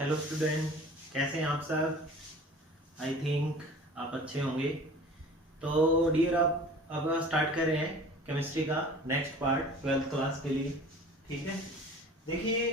Hello student, कैसे हैं आप सब। आई थिंक आप अच्छे होंगे। तो डियर, आप अब स्टार्ट कर रहे हैं केमिस्ट्री का नेक्स्ट पार्ट 12th क्लास के लिए। ठीक है, देखिए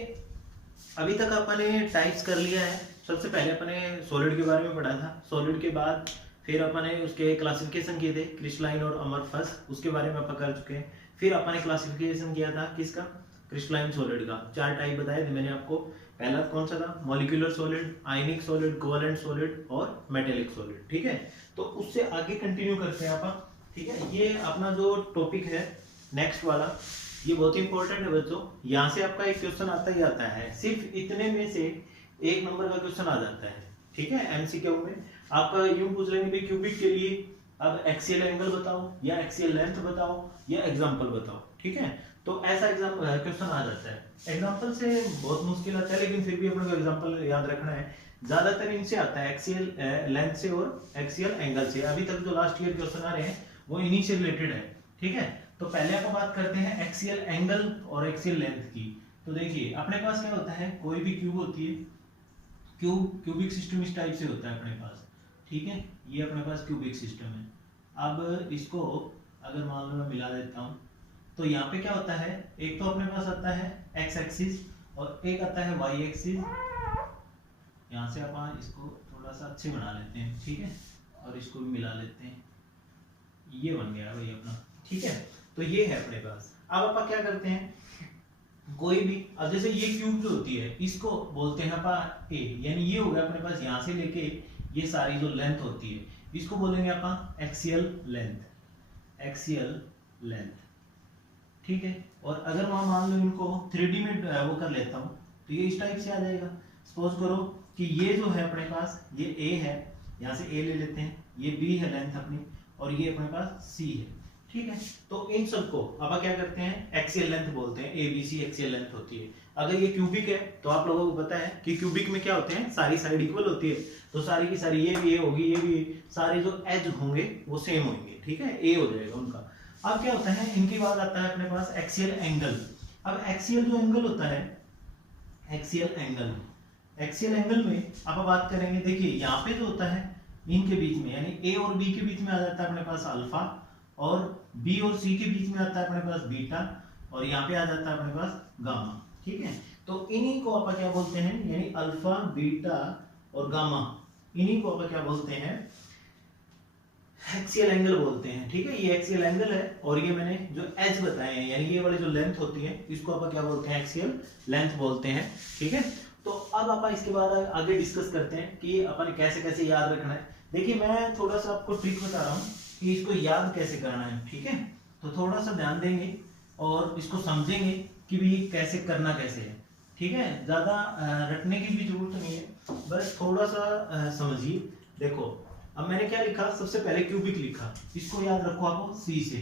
अभी तक अपने टाइप्स कर लिया है। सबसे पहले अपने सॉलिड के बारे में पढ़ा था। सॉलिड के बाद फिर अपने उसके क्लासिफिकेशन किए थे, क्रिस्टलाइन और अमरफस, उसके बारे में अपन कर चुके हैं। फिर अपने क्लासिफिकेशन किया था किसका, क्रिस्टलाइन सॉलिड का। 4 टाइप बताए थे मैंने आपको। पहला कौन सा था, मॉलिक्यूलर सॉलिड, आयनिक सॉलिड, कोवेलेंट सॉलिड और मेटेलिक सॉलिड। ठीक है, तो उससे आगे कंटिन्यू करते हैं अपन। ठीक है, ये अपना जो टॉपिक है नेक्स्ट वाला, ये बहुत इंपॉर्टेंट है बच्चों। यहाँ से आपका एक क्वेश्चन आता ही आता है, सिर्फ इतने में से एक नंबर का क्वेश्चन आ जाता है। ठीक है, एमसीक्यू में आपका यूं पूछ लेंगे भाई क्यूबिक के लिए अब एक्सियल एंगल बताओ या एक्सियल लेंथ बताओ या एग्जांपल बताओ। ठीक है, तो ऐसा क्वेश्चन आ जाता है। एग्जांपल से बहुत मुश्किल आता है, लेकिन फिर भी अपने को एग्जांपल याद रखना है। ज्यादातर इनसे आता है, एक्सियल लेंथ से और एक्सियल एंगल से। अभी तक जो लास्ट ईयर क्वेश्चन आ रहे हैं वो इन्हीं से रिलेटेड है। ठीक है, तो पहले अपन बात करते हैं एक्सियल एंगल और एक्सियल लेंथ की। तो देखिए अपने पास क्या होता है, कोई भी क्यूब होती है, क्यूबिक सिस्टम इस टाइप से होता है अपने पास। ठीक है, ये अपने पास क्यूबिक सिस्टम है। अब इसको अगर मान लो मैं मिला देता हूँ, तो यहाँ पे क्या होता है, एक तो अपने पास आता है एक्स एक्सिस और एक आता है वाई एक्सिस। यहाँ से अपन इसको थोड़ा सा अच्छे बना लेते हैं। ठीक है, और इसको भी मिला लेते हैं, ये बन गया भाई अपना। ठीक है, तो ये है अपने पास। अब अपन क्या करते हैं, कोई भी, अब जैसे ये क्यूब जो होती है इसको बोलते हैं अपन ए, यानी ये हो गया अपने पास यहाँ से लेके ये सारी जो लेंथ होती है इसको बोलेंगे अपन एक्सियल लेंथ, एक्सियल लेंथ। ठीक है, और अगर वहां मान लो इनको 3D में वो कर लेता हूँ तो ये इस टाइप से आ जाएगा। सपोज करो कि ये जो है अपने पास ये ए है, यहाँ से ए ले लेते हैं, ये बी है लेंथ अपनी, और ये अपने पास सी है। ठीक है, तो इन सबको अब क्या करते हैं, एक्सियल लेंथ बोलते हैं। A B C axial length होती है। अगर ये क्यूबिक है तो आप लोगों को पता है कि क्यूबिक में क्या होते हैं, सारी साइड इक्वल होती है, तो सारी की सारी ये भी ए होगी, ये भी, सारे जो एज होंगे वो सेम होंगे। ठीक है, ए हो जाएगा उनका। अब क्या होता है, इनके बाद आता है अपने पास एक्सियल एंगल। अब एक्सियल जो एंगल होता है, एक्सियल एंगल, एक्सियल एंगल में आप बात करेंगे। देखिए यहाँ पे जो होता है इनके बीच में, यानी ए और बी के बीच में आ जाता है अपने पास अल्फा, और बी और सी के बीच में आता है अपने पास बीटा, और यहाँ पे आ जाता है अपने पास गामा। ठीक है, तो इन्हीं को आप क्या बोलते हैं, यानी अल्फा, बीटा और गामा, इन्हीं को आप क्या बोलते हैं, एक्सियल एंगल बोलते हैं। ठीक है, ये एक्सियल एंगल है, और ये मैंने जो एच बताए हैं, यानी ये वाली जो लेंथ होती है इसको आप क्या बोलते हैं, एक्सियल लेंथ बोलते हैं। ठीक है, तो अब आप इसके बाद आगे डिस्कस करते हैं कि अपन कैसे कैसे याद रखना है। देखिए मैं थोड़ा सा आपको ट्रिक बता रहा हूँ कि इसको याद कैसे करना है। ठीक है, तो थोड़ा सा ध्यान देंगे और इसको समझेंगे कि भी कैसे करना कैसे है। ठीक है, ज्यादा रटने की भी जरूरत नहीं है, बस थोड़ा सा समझिए। देखो अब मैंने क्या लिखा, सबसे पहले क्यूबिक लिखा, इसको याद रखो आप सी से।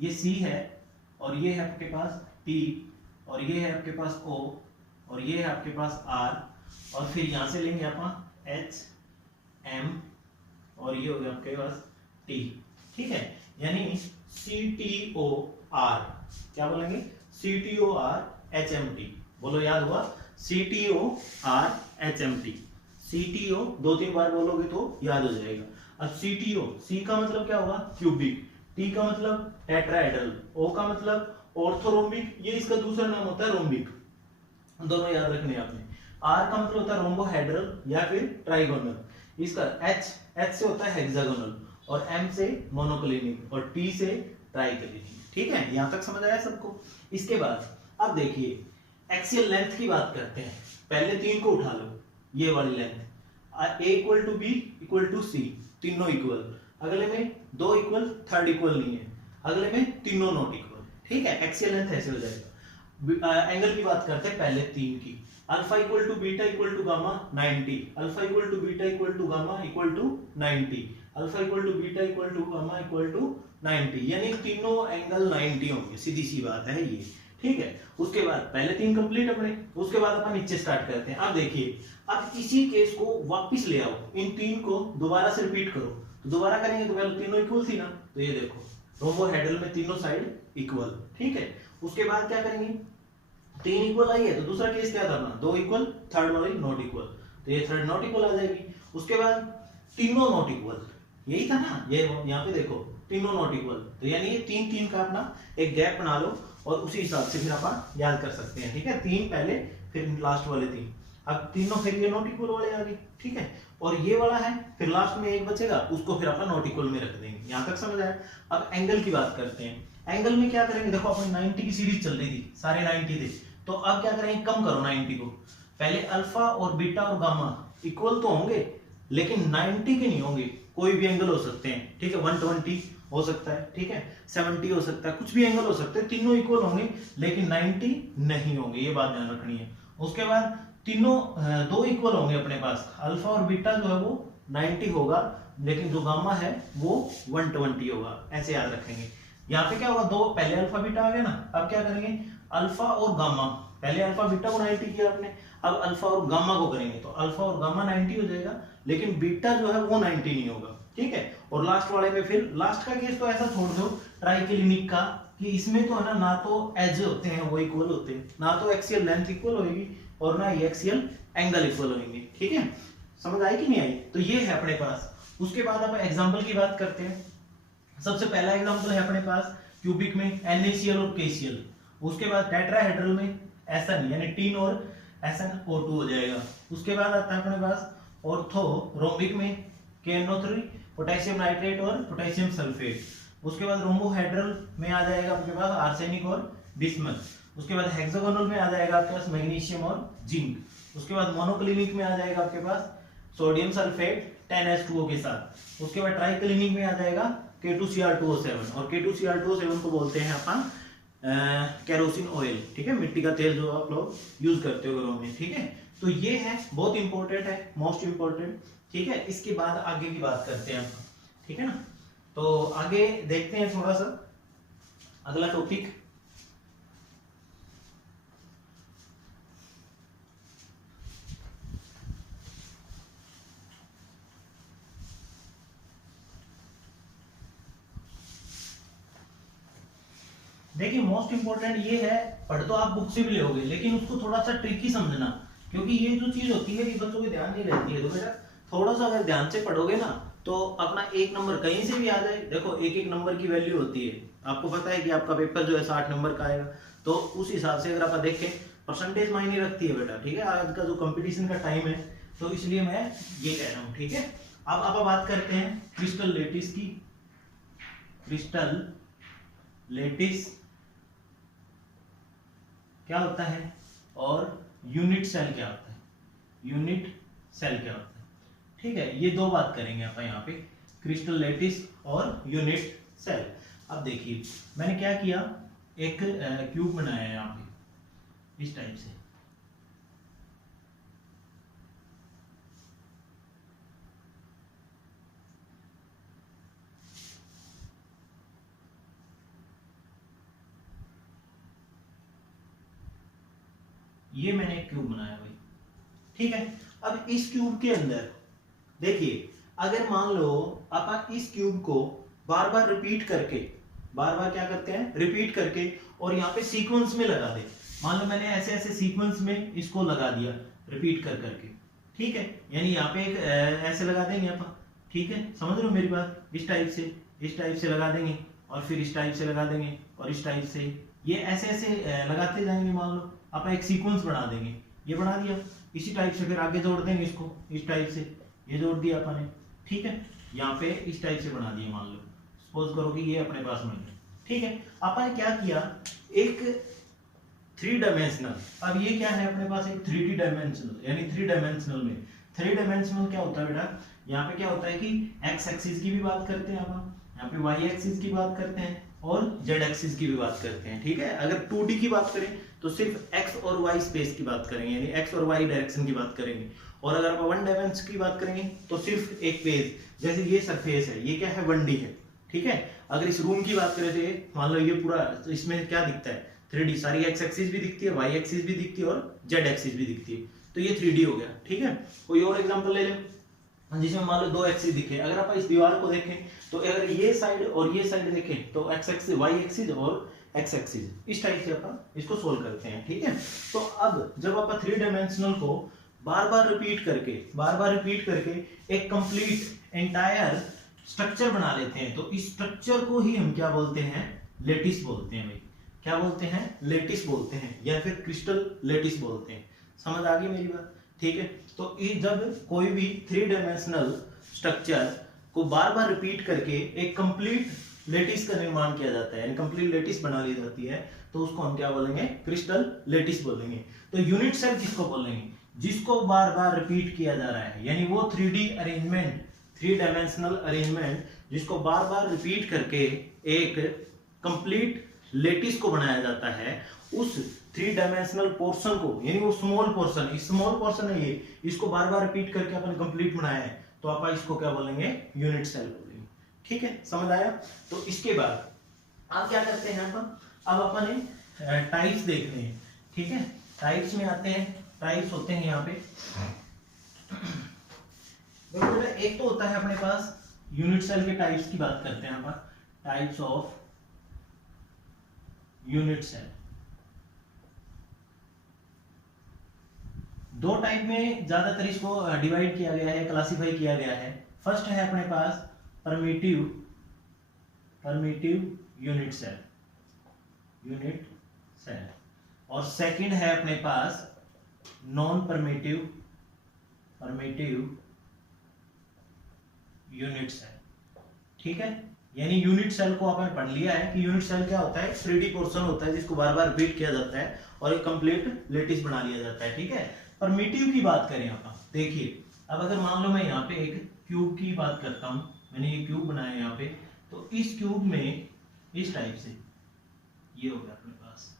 ये सी है, और ये है आपके पास टी, और ये है आपके पास ओ, और ये है आपके पास आर, और फिर यहां से लेंगे आप एच एम, और ये हो गया आपके पास टी। ठीक है, यानी सी टी ओ आर, क्या बोलेंगे, C T O R H M T. बोलो, याद हुआ, C T O R H M T. C T O 2-3 बार बोलोगे तो याद हो जाएगा। अब सी टी ओ, सी का मतलब क्या होगा, क्यूबिक, टी का मतलब टेट्राहेड्रल, ओ का मतलब ऑर्थोरोम्बिक, ये इसका दूसरा नाम होता है रोम्बिक। दोनों याद रखने आपने। आर का मतलब होता है रोम्बोहेड्रल या फिर ट्राइगोनल। इसका एच से होता है हेक्सागोनल, और एम से मोनोक्लिनिक, और टी से ट्राइक्लिनिक। ठीक है, यहां तक समझ आया सबको। इसके बाद अब देखिए एक्सियल लेंथ की बात करते हैं। पहले 3 को उठा लो, ये वाली length, A equal to B equal to C, तीनों इक्वल। अगले में 2 इक्वल, थर्ड इक्वल नहीं है, अगले में तीनों नॉट इक्वल। ठीक है, एक्सियल लेंथ ऐसे हो जाएगा। एंगल की बात करते हैं पहले 3 की। Alpha equal to beta equal to gamma 90, alpha equal to beta equal to gamma equal to 90, alpha equal to beta equal to gamma equal to 90, यानी तीनों एंगल 90 होंगे। सीधी सी बात है ये। ठीक है, उसके बाद पहले 3 कंप्लीट अपने, उसके बाद अपन नीचे स्टार्ट करते हैं। अब देखिए, अब इसी केस को वापस ले आओ, इन 3 को दोबारा से रिपीट करो। तो दोबारा करेंगे तो पहले तीनों इक्वल थी ना, तो ये देखो रोम्बोहेड्रल में तीनों साइड इक्वल। ठीक है, उसके बाद क्या करेंगे, 3 इक्वल आई है, तो दूसरा केस क्या था अपना, 2 इक्वल, थर्ड वाली नॉट इक्वल। तो ये थर्ड नॉट इक्वल आ जाएगी। उसके बाद तीनों नॉट इक्वल, यही था ना, ये यहाँ पे देखो तीनों नॉट इक्वल, तो यानी ये 3 3 का अपना एक गैप बना लो और उसी हिसाब से फिर अपन याद कर सकते हैं। ठीक है, 3 पहले फिर लास्ट वाले 3, अब तीनों फिर ये नॉट इक्वल वाले आ गए। ठीक है, और ये वाला है, फिर लास्ट में एक बचेगा, उसको फिर अपन नॉट इक्वल में रख देंगे। यहाँ तक समझ आया। अब एंगल की बात करते हैं। एंगल में क्या करेंगे, देखो अपन 90 की सीरीज चल रही थी, सारे 90 थे, तो अब क्या करेंगे, कम करो 90 को। पहले अल्फा और बीटा और गामा इक्वल तो होंगे, लेकिन 90 के नहीं होंगे। कोई भी एंगल हो सकते हैं, ठीक है, 120 हो सकता है, ठीक है, 70 हो सकता है, कुछ भी एंगल हो सकते हैं, तीनों इक्वल होंगे, लेकिन 90 नहीं होंगे, ये बात ध्यान रखनी है। उसके बाद तीनों दो इक्वल होंगे अपने पास, अल्फा और बीटा जो है वो 90 होगा, लेकिन जो गामा है वो 120 होगा, ऐसे याद रखेंगे। यहाँ पे क्या होगा, दो पहले अल्फा बीटा आ गया ना, अब क्या करेंगे, अल्फा और गामा, पहले अल्फा बीटा को 90 किया आपने, अब अल्फा और गामा को करेंगे, तो अल्फा और गामा 90 हो जाएगा, लेकिन बीटा जो है वो 90 नहीं होगा। ठीक है, और लास्ट वाले में फिर लास्ट का केस तो ऐसा छोड़ दो ट्राइक्लिनिक का, कि इसमें तो है ना तो एज होते हैं वो इक्वल होते हैं, ना तो एक्सियल लेंथ इक्वल होगी और ना एक्सियल एंगल इक्वल होंगे। ठीक है, समझ आई कि नहीं आई? तो ये है अपने पास। उसके बाद अब एग्जांपल की बात करते हैं। सबसे पहला एग्जांपल है अपने पास क्यूबिक में NaCl और KCl, उसके बाद टेट्राहेड्रल में Sn यानी टीन और SnO2 हो जाएगा। उसके बाद आता है अपने पास ऑर्थोरोम्बिक में KNO3, पोटेशियम नाइट्रेट और पोटेशियम सल्फेट। उसके बाद रोम्बोहेड्रल में आ जाएगा आपके पास आर्सेनिक और बिस्मथ। उसके बाद हेक्सागोनल में आ जाएगा आपके पास मैग्नीशियम और जिंक। उसके बाद मोनोक्लिनिक में आ जाएगा आपके पास सोडियम सल्फेट 10H2O के साथ। उसके बाद ट्राइक्लिनिक में आ जाएगा K2Cr2O7, और K2Cr2O7 को बोलते हैं अपन केरोसिन ऑयल। ठीक है, मिट्टी का तेल जो आप लोग यूज करते हो घरों में। ठीक है, तो ये है, बहुत इंपॉर्टेंट है, मोस्ट इंपॉर्टेंट। ठीक है, इसके बाद आगे की बात करते हैं। ठीक है ना, तो आगे देखते हैं थोड़ा सा अगला टॉपिक। देखिए मोस्ट इंपॉर्टेंट ये है, पढ़ तो आप बुक से भी लोगे, लेकिन उसको थोड़ा सा ट्रिकी समझना, क्योंकि ये जो चीज होती है ये बच्चों के ध्यान नहीं रहती है। तो बेटा थोड़ा सा अगर ध्यान से पढ़ोगे ना, तो अपना 1 नंबर कहीं से भी आ जाए। देखो एक एक नंबर की वैल्यू होती है, आपको पता है कि आपका पेपर जो है 60 नंबर का आएगा, तो उस हिसाब से अगर आप देखें, परसेंटेज मायने रखती है बेटा। ठीक है, आज का जो कंपटीशन का टाइम है, तो इसलिए मैं ये कह रहा हूँ। ठीक है, अब आप बात करते हैं क्रिस्टल लेटिस की। क्रिस्टल लेटिस क्या होता है और यूनिट सेल क्या होता है, यूनिट सेल क्या होता है। ठीक है, ये दो बात करेंगे आप यहाँ पे, क्रिस्टल लेटिस और यूनिट सेल। अब देखिए मैंने क्या किया, एक क्यूब बनाया है यहाँ पे इस टाइप से। ये मैंने एक क्यूब बनाया भाई। ठीक है, अब इस क्यूब के अंदर देखिए, अगर मान लो आप इस क्यूब को बार बार रिपीट करके, बार बार क्या करते हैं, रिपीट करके, और यहाँ पे सीक्वेंस में लगा दे। मान लो मैंने ऐसे ऐसे सीक्वेंस में इसको लगा दिया रिपीट कर करके। ठीक है, यानी यहाँ पे एक ऐसे लगा देंगे आप। ठीक है, समझ रहे हो मेरी बात, इस टाइप से लगा देंगे, और फिर इस टाइप से लगा देंगे, और इस टाइप से, ये ऐसे ऐसे लगाते जाएंगे। मान लो आप एक सीक्वेंस बना देंगे, ये बना दिया, इसी टाइप से फिर आगे जोड़ देंगे इसको, इस टाइप से ये जोड़ दिया अपने। ठीक है, यहाँ पे इस टाइप से बना दिया, मान लो सपोज करो कि ये अपने पास मिल गया। ठीक है, आपने क्या किया, एक 3 डायमेंशनल, अब ये क्या है अपने पास, एक 3D डायमेंशनल, यानी 3 डायमेंशनल में 3 डायमेंशनल क्या होता है बेटा, यहाँ पे क्या होता है कि एक्स एक्सिस की भी बात करते हैं आप, यहाँ पे वाई एक्सिस की बात करते हैं, और जेड एक्सिस की भी बात करते हैं। ठीक है, अगर 2D की बात करें तो सिर्फ एक्स और वाई स्पेस की बात करेंगे, यानी एक्स और वाई डायरेक्शन की बात करेंगे। और अगर आप 1 डायमेंशन की बात करेंगे तो सिर्फ एक पेज, जैसे ये सरफेस है, ये क्या है, 1D है। ठीक है, अगर इस रूम की बात करें तो ये मान लो ये पूरा, इसमें क्या दिखता है, 3D, सारी एक्स एक्सिस भी दिखती है, वाई एक्सिस भी दिखती है, और जेड एक्सिस भी दिखती है, तो ये 3D हो गया। ठीक है, कोई और एग्जांपल ले लें जिसमें मान लो 2 एक्सिस दिखे। अगर आप इस दीवार को देखें तो अगर ये साइड और ये साइड देखें तो एक्स एक्सिस, वाई एक्सिस और एक्स एक्सिस, इस टाइप से अपन इसको सोल्व करते हैं। ठीक है, तो अब जब आप 3 डायमेंशनल को बार बार रिपीट करके एक कंप्लीट एंटायर स्ट्रक्चर बना लेते हैं, तो इस स्ट्रक्चर को ही हम क्या बोलते हैं, लेटिस बोलते हैं भाई। क्या बोलते हैं, लेटिस बोलते हैं, या फिर क्रिस्टल लेटिस बोलते हैं। समझ आ गई मेरी बात, ठीक है। तो ये जब कोई भी 3 डायमेंशनल स्ट्रक्चर को बार बार रिपीट करके एक कंप्लीट लेटिस का निर्माण किया जाता है, यानी कंप्लीट लेटिस बना ली जाती है, तो उसको हम क्या बोलेंगे, क्रिस्टल लेटिस बोलेंगे। तो यूनिट सेल किसको बोलेंगे, जिसको बार बार रिपीट किया जा रहा है, यानी वो 3D अरेंजमेंट, 3 डायमेंशनल अरेंजमेंट जिसको बार बार रिपीट करके एक कंप्लीट लेटिस को बनाया जाता है, उस 3 डायमेंशनल पोर्शन को, यानी वो स्मॉल पोर्शन है ये, इसको बार बार रिपीट करके अपन कंप्लीट बनाया है, तो आप इसको क्या बोलेंगे, यूनिट सेल बोलेंगे। ठीक है, समझ आया। तो इसके बाद आप क्या करते हैं, अब अपन टाइप्स देखते हैं। ठीक है, टाइप्स में आते हैं, टाइप्स होते हैं यहाँ पे। एक तो होता है अपने पास यूनिट सेल के टाइप्स की बात करते हैं अपन, types of unit cell. 2 type में ज्यादातर इसको डिवाइड किया गया है, क्लासिफाई किया गया है। फर्स्ट है अपने पास परमिटिव यूनिट सेल, और सेकंड है अपने पास नॉन परमिटिव यूनिट सेल। ठीक है, यानी यूनिट सेल को आपने पढ़ लिया है कि यूनिट सेल क्या होता है, 3D पोर्शन होता है जिसको बार बार रिपीट किया जाता है और एक कंप्लीट लेटिस बना लिया जाता है। ठीक है, परमिटिव की बात करें अपन, देखिए अब अगर मान लो मैं यहाँ पे एक क्यूब की बात करता हूं, मैंने ये क्यूब बनाया यहाँ पे, तो इस क्यूब में इस टाइप से ये हो गया अपने पास।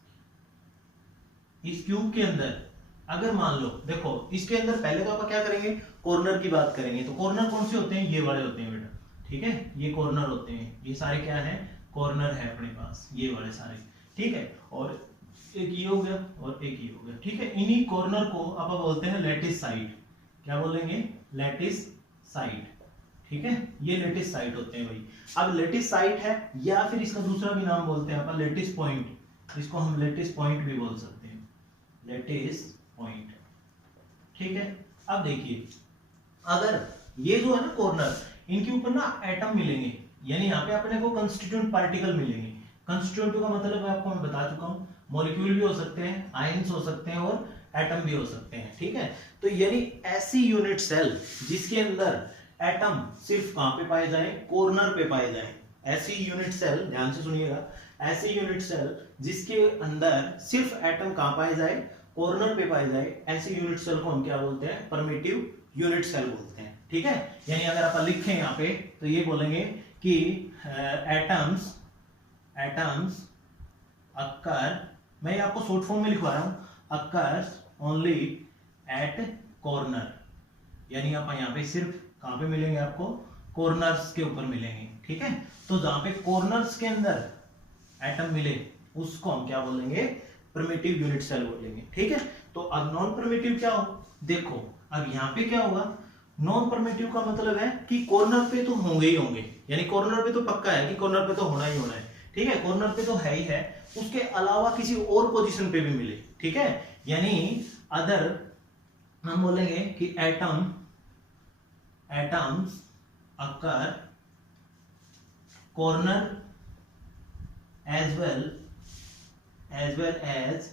इस क्यूब के अंदर अगर मान लो, देखो इसके अंदर पहले तो आप क्या करेंगे, कॉर्नर की बात करेंगे। तो कॉर्नर कौन से होते हैं, ये वाले होते हैं बेटा। ठीक है, ये कॉर्नर होते हैं, ये सारे क्या है, कॉर्नर है अपने पास, ये वाले सारे। ठीक है, और एक ये हो गया और एक ये हो गया। ठीक है, इन्हीं कॉर्नर को आप बोलते हैं लेटिस साइड। क्या बोलेंगे, लेटिस साइड। ठीक है, ये लेटिस साइड होते हैं भाई। अब लेटिस साइड है, या फिर इसका दूसरा भी नाम बोलते हैं अपन लेटिस पॉइंट, इसको हम लेटिस पॉइंट भी बोल सकते हैं, लेटिस पॉइंट। ठीक है, अब देखिए अगर ये जो है ना कॉर्नर, इनके ऊपर ना एटम मिलेंगे, यानी यहाँ पे अपने को कंस्टिट्यूएंट पार्टिकल मिलेंगे। कंस्टिट्यूएंट का मतलब आपको मैं बता चुका हूँ, मॉलिक्यूल भी हो सकते हैं, आयंस हो सकते हैं और एटम भी हो सकते हैं। ठीक है, तो यानी ऐसी यूनिट सेल जिसके अंदर एटम सिर्फ कहां पे पाए जाए, कॉर्नर पे पाए जाए, ऐसी यूनिट सेल, ध्यान से सुनिएगा, ऐसी यूनिट सेल जिसके अंदर सिर्फ एटम कहां पाए जाए, कॉर्नर पे पाए जाए, ऐसी यूनिट सेल को हम क्या बोलते हैं, परमिटिव यूनिट सेल बोलते हैं। ठीक है, यानी अगर आप लिखें यहाँ पे तो ये बोलेंगे कि एटम्स अक्कर, मैं आपको शॉर्ट फॉर्म में लिखवा रहा हूं, अक्कर्स ओनली एट कॉर्नर, यानी आप यहाँ पे सिर्फ कहां पे मिलेंगे, आपको कॉर्नर्स के ऊपर मिलेंगे। ठीक है, तो जहां पे कॉर्नर्स के अंदर एटम मिले उसको हम क्या बोलेंगे, परमिटिव यूनिट सेल बोलेंगे। ठीक है, तो अब नॉन परमिटिव क्या हो, देखो अब यहाँ पे क्या होगा, नॉन परमिटिव का मतलब है कि कॉर्नर पे तो होंगे ही होंगे, यानी कॉर्नर पे तो पक्का है कि कॉर्नर पे तो होना ही होना है। ठीक है, कॉर्नर पे तो है ही है, उसके अलावा किसी और पोजीशन पे भी मिले। ठीक है, यानी अदर हम बोलेंगे कि एटम्स अकर corner as well as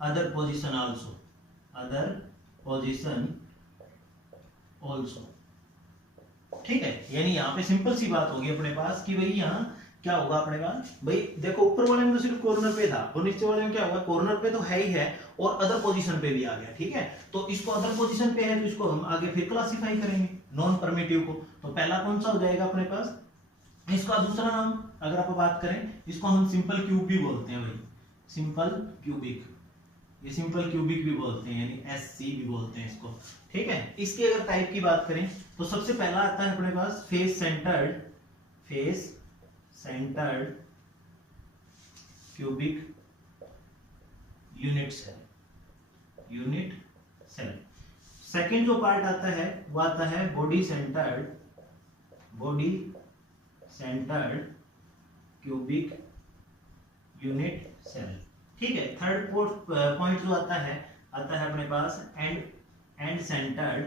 other position also। ठीक है, यानी यहाँ पे सिंपल सी बात होगी अपने पास कि भाई यहाँ क्या होगा अपने पास, भाई देखो ऊपर वाले में तो सिर्फ कॉर्नर पे था और नीचे वाले में क्या होगा, कॉर्नर पे तो है ही है और अदर पोजीशन पे भी आ गया। ठीक है, तो इसको अदर पोजीशन पे है तो इसको हम आगे फिर क्लासिफाई करेंगे नॉन परमिटिव को। तो पहला कौन सा हो जाएगा अपने पास, इसका दूसरा नाम अगर आप बात करें, इसको हम सिंपल क्यूब भी बोलते हैं भाई, सिंपल क्यूबिक, ये सिंपल क्यूबिक भी बोलते हैं, यानी SC भी बोलते हैं इसको। ठीक है, इसके अगर टाइप की बात करें तो सबसे पहला आता है अपने पास face centred cubic unit cell. Second जो पार्ट आता है वो आता है body centered cubic unit cell. ठीक है, थर्ड पॉइंट जो आता है अपने पास end end centered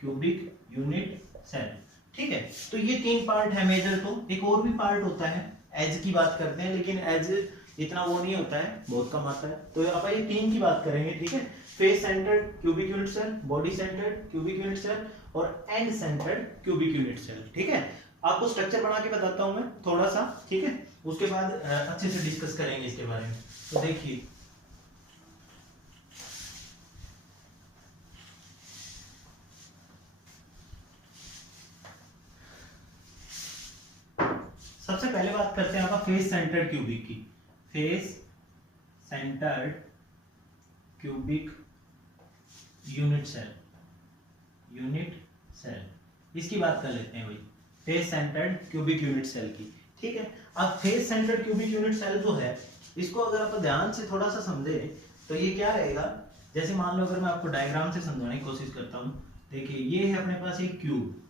cubic unit cell. ठीक है, तो ये 3 पार्ट है मेजर। तो एक और भी पार्ट होता है, एज की बात करते हैं, लेकिन एज इतना वो नहीं होता है, बहुत कम आता है। तो अपन ये 3 की बात करेंगे। ठीक है, face centred cubic unit cell, body centered cubic unit cell और end centered cubic unit cell. ठीक है, आपको स्ट्रक्चर बना के बताता हूं मैं थोड़ा सा। ठीक है, उसके बाद अच्छे से डिस्कस करेंगे इसके बारे में। तो देखिए, सबसे पहले बात करते हैं आपका फेस सेंटर्ड क्यूबिक की। Face centred cubic unit cell, इसकी बात कर लेते हैं भाई, face centred cubic unit cell की। ठीक है, अब face centred cubic unit cell जो है, इसको अगर आप ध्यान से थोड़ा सा समझे तो ये क्या रहेगा। जैसे मान लो, अगर मैं आपको डायग्राम से समझाने की कोशिश करता हूं, देखिए ये है अपने पास एक क्यूब।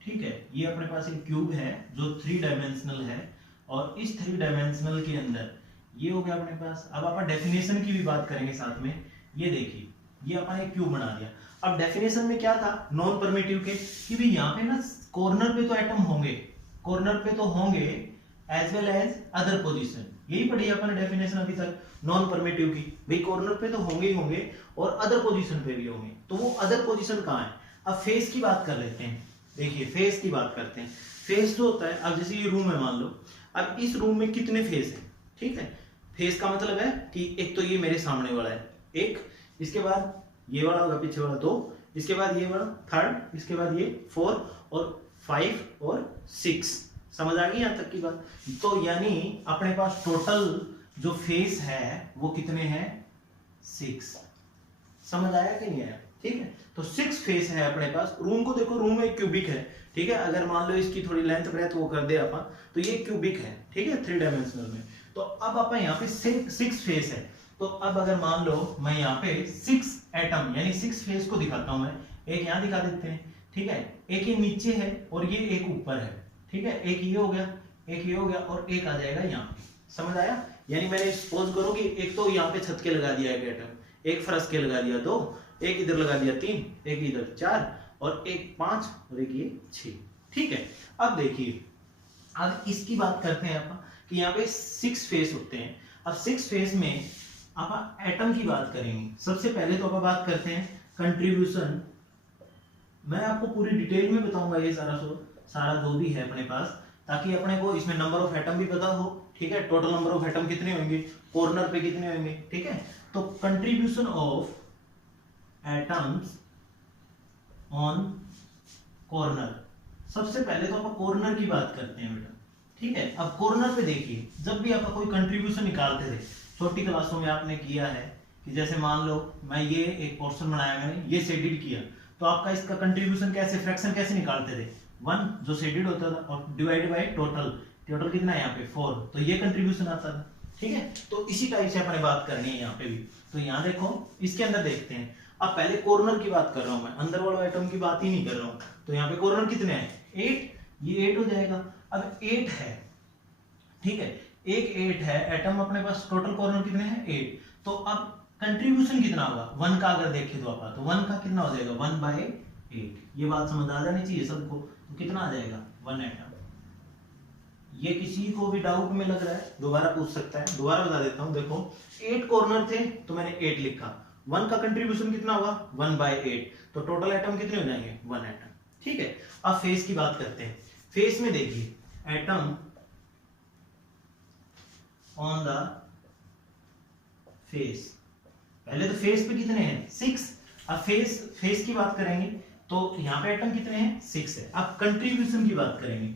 ठीक है, ये अपने पास एक क्यूब है जो 3 डायमेंशनल है, और इस 3 डायमेंशनल के अंदर ये हो गया अपने पास। अब अपन डेफिनेशन की भी बात करेंगे साथ में। ये देखिए, ये अपन एक क्यूब बना दिया। अब डेफिनेशन में क्या था, नॉन परमिटिव के, कि भाई यहाँ पे ना कॉर्नर पे तो एटम होंगे, कॉर्नर पे तो होंगे as well as other position. यही पढ़ी अपन डेफिनेशन अभी तक नॉन परमिटिव की, भाई कॉर्नर पे तो होंगे ही होंगे और अदर पोजीशन पे भी होंगे। तो वो अदर पोजीशन कहाँ है। अब फेस की बात कर लेते हैं। देखिए, फेस की बात करते हैं। फेस जो होता है, अब जैसे ये रूम है मान लो, अब इस रूम में कितने फेस है। ठीक है, फेस का मतलब है कि एक तो ये मेरे सामने वाला है एक, इसके बाद ये वाला होगा पीछे वाला 2, इसके बाद ये वाला 3rd, इसके बाद ये 4 और 5 और 6। समझ आ गई यहां तक की बात। तो यानी अपने पास टोटल जो फेस है वो कितने हैं, 6। समझ आया कि नहीं आया। ठीक है, तो 6 फेस है अपने पास। रूम को देखो, रूम एक क्यूबिक है। ठीक है, अगर मान लो इसकी थोड़ी लेंथ ब्रेथ वो कर दे अपन, तो ये क्यूबिक है। ठीक है, 3 डायमेंशनल में। तो अब अपन यहाँ पे 6 फेस है। तो अब अगर मान लो मैं यहाँ पे 6 एटम यानी 6 फेस को दिखाता हूं मैं, एक यहाँ दिखा देते हैं। ठीक है, एक ये नीचे है और ये एक ऊपर है। ठीक है, एक ये हो गया, एक ये हो गया और एक आ जाएगा यहाँ पे। समझ आया। यानी मैंने सपोज करो कि एक तो यहाँ पे छत के लगा दिया एक एटम, एक फर्श के लगा दिया 2, एक इधर लगा दिया 3, एक इधर 4 और एक 5 और एक ये 6। ठीक है, अब देखिए, अब इसकी बात करते हैं अपन कि यहाँ पे 6 फेस होते हैं। अब 6 फेस में अपन एटम की बात करेंगे। सबसे पहले तो अपन बात करते हैं कंट्रीब्यूशन। मैं आपको पूरी डिटेल में बताऊंगा ये सारा जो भी है अपने पास, ताकि अपने को इसमें नंबर ऑफ एटम भी पता हो। ठीक है, टोटल नंबर ऑफ एटम कितने होंगे, कॉर्नर पे कितने होंगे। ठीक है, तो contribution of atoms on corner. सबसे पहले तो अपन कॉर्नर की बात करते हैं बेटा। ठीक है, अब कॉर्नर पे देखिए, जब भी आप कोई कंट्रीब्यूशन निकालते थे, छोटी क्लासों में आपने किया है कि जैसे मान लो मैं ये एक पोर्शन बनाया, मैंने ये शेडेड किया, तो आपका इसका कंट्रीब्यूशन कैसे, फ्रैक्शन कैसे निकालते थे, 1 जो शेडेड होता था और डिवाइड बाय टोटल। टोटल कितना है यहाँ पे 4, तो ये कंट्रीब्यूशन आता था। ठीक है, तो इसी टाइप से अपने बात करनी है यहाँ पे भी। तो यहाँ देखो, इसके अंदर देखते हैं। अब पहले कॉर्नर की बात कर रहा हूं मैं, अंदर वाला आइटम की बात ही नहीं कर रहा हूं। तो यहाँ पे कॉर्नर कितने हैं, 8, ये 8 हो जाएगा। अब 8 है, ठीक है, एक 8 है एटम अपने पास, टोटल कॉर्नर कितने हैं 8। तो अब कंट्रीब्यूशन कितना होगा 1 का, अगर देखें तो आप, तो 1 का कितना हो जाएगा 1/8। ये बात समझ आ जानी चाहिए सबको। तो कितना आ जाएगा 1 एटम। ये किसी को भी डाउट में लग रहा है दोबारा पूछ सकता है, दोबारा बता देता हूं। देखो 8 कॉर्नर थे तो मैंने 8 लिखा, 1 का कंट्रीब्यूशन कितना होगा 1/8, तो टोटल एटम कितने हो जाएंगे 1 एटम। ठीक है, अब फेस की बात करते हैं। फेस में देखिए एटम ऑन द फेस, पहले तो फेस पे कितने हैं 6। अब फेस की बात करेंगे तो यहाँ पे एटम कितने हैं 6 है। अब कंट्रीब्यूशन की बात करेंगे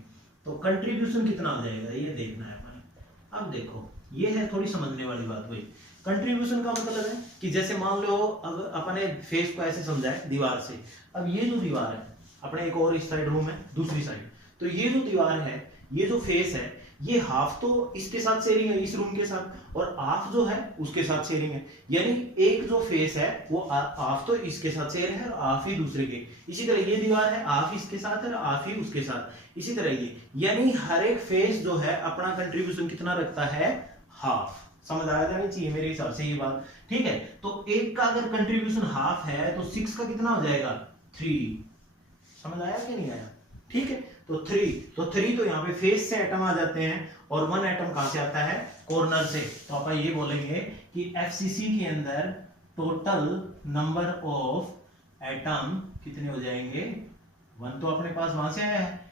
तो कंट्रीब्यूशन कितना हो जाएगा ये देखना है अपने। अब देखो ये है थोड़ी समझने वाली बात हुई। कंट्रीब्यूशन का मतलब है कि जैसे मान लो अब अपने फेस को ऐसे समझा है दीवार से, अब ये जो दीवार है अपने एक और इस साइड रूम है दूसरी साइड, तो ये जो दीवार है ये जो फेस है ये हाफ तो इसके साथ शेयरिंग है इस रूम के साथ, और हाफ जो है उसके साथ शेयरिंग है। यानी एक जो फेस है वो हाफ तो इसके साथ शेयर है और हाफ ही दूसरे के। इसी तरह ये दीवार है हाफ इसके साथ है और हाफ ही उसके साथ। इसी तरह ये, यानी हर एक फेस जो है अपना कंट्रीब्यूशन कितना रखता है हाफ। समझ आ जानी चाहिए मेरे हिसाब से ये बात, ठीक है। तो 1 का अगर कंट्रीब्यूशन हाफ है तो 6 का कितना हो जाएगा 3, समझ आया कि नहीं आया, ठीक है। तो 3 तो यहाँ पे फेस से एटम आ जाते हैं और 1 एटम कहां से आता है, कॉर्नर से। तो आप ये बोलेंगे कि एफसीसी के अंदर टोटल नंबर ऑफ एटम कितने हो जाएंगे, 1 तो अपने पास वहां से आया है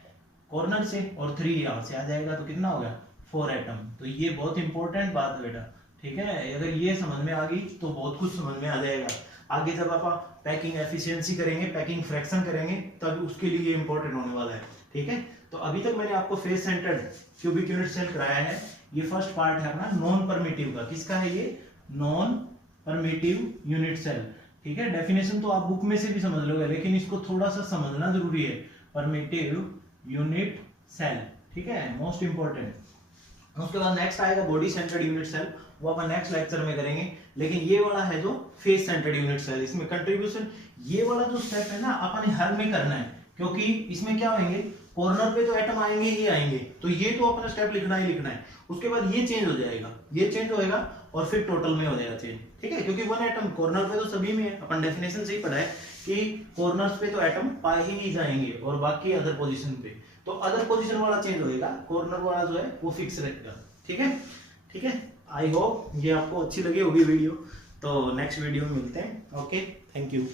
कॉर्नर से और 3 यहां से आ जाएगा, तो कितना होगा 4 एटम। तो ये बहुत इंपॉर्टेंट बात है बेटा, ठीक है। अगर ये समझ में आ गई तो बहुत कुछ समझ में आ जाएगा। आगे जब आप पैकिंग एफिशिएंसी करेंगे, पैकिंग फ्रैक्शन करेंगे, तब उसके लिए ये इंपॉर्टेंट होने वाला है, ठीक है। तो अभी तक मैंने आपको face centred cubic unit cell कराया है। ये फर्स्ट पार्ट है अपना नॉन परमिटिव का। किसका है ये, नॉन परमिटिव यूनिट सेल, ठीक है। डेफिनेशन तो आप बुक में से भी समझ लोगे, लेकिन इसको थोड़ा सा समझना जरूरी है। परमिटिव यूनिट सेल, ठीक है, मोस्ट इंपॉर्टेंट। उसके बाद नेक्स्ट आएगा बॉडी सेंटर्ड यूनिट सेल, वो अपन नेक्स्ट लेक्चर में करेंगे। लेकिन ये वाला है जो फेस सेंटर्ड यूनिट सेल, इसमें कंट्रीब्यूशन ये वाला जो स्टेप है ना अपन हर में करना है, क्योंकि इसमें क्या होंगे, कॉर्नर पे तो एटम आएंगे ही आएंगे, तो ये तो अपना स्टेप लिखना ही लिखना है। उसके बाद ये चेंज हो जाएगा, ये चेंज होएगा और फिर टोटल में हो जाएगा चेंज, ठीक है। क्योंकि 1 एटम कॉर्नर पे तो सभी में है, अपन डेफिनेशन से ही पढ़ा है कि कॉर्नर्स पे तो एटम पाए ही नहीं जाएंगे और बाकी अदर पोजीशन पे, तो अदर पोजीशन वाला चेंज होएगा, कॉर्नर वाला जो है वो फिक्स रहेगा, ठीक है, ठीक है। आई होप ये आपको अच्छी लगी होगी वीडियो। तो नेक्स्ट वीडियो में मिलते हैं, ओके, थैंक यू।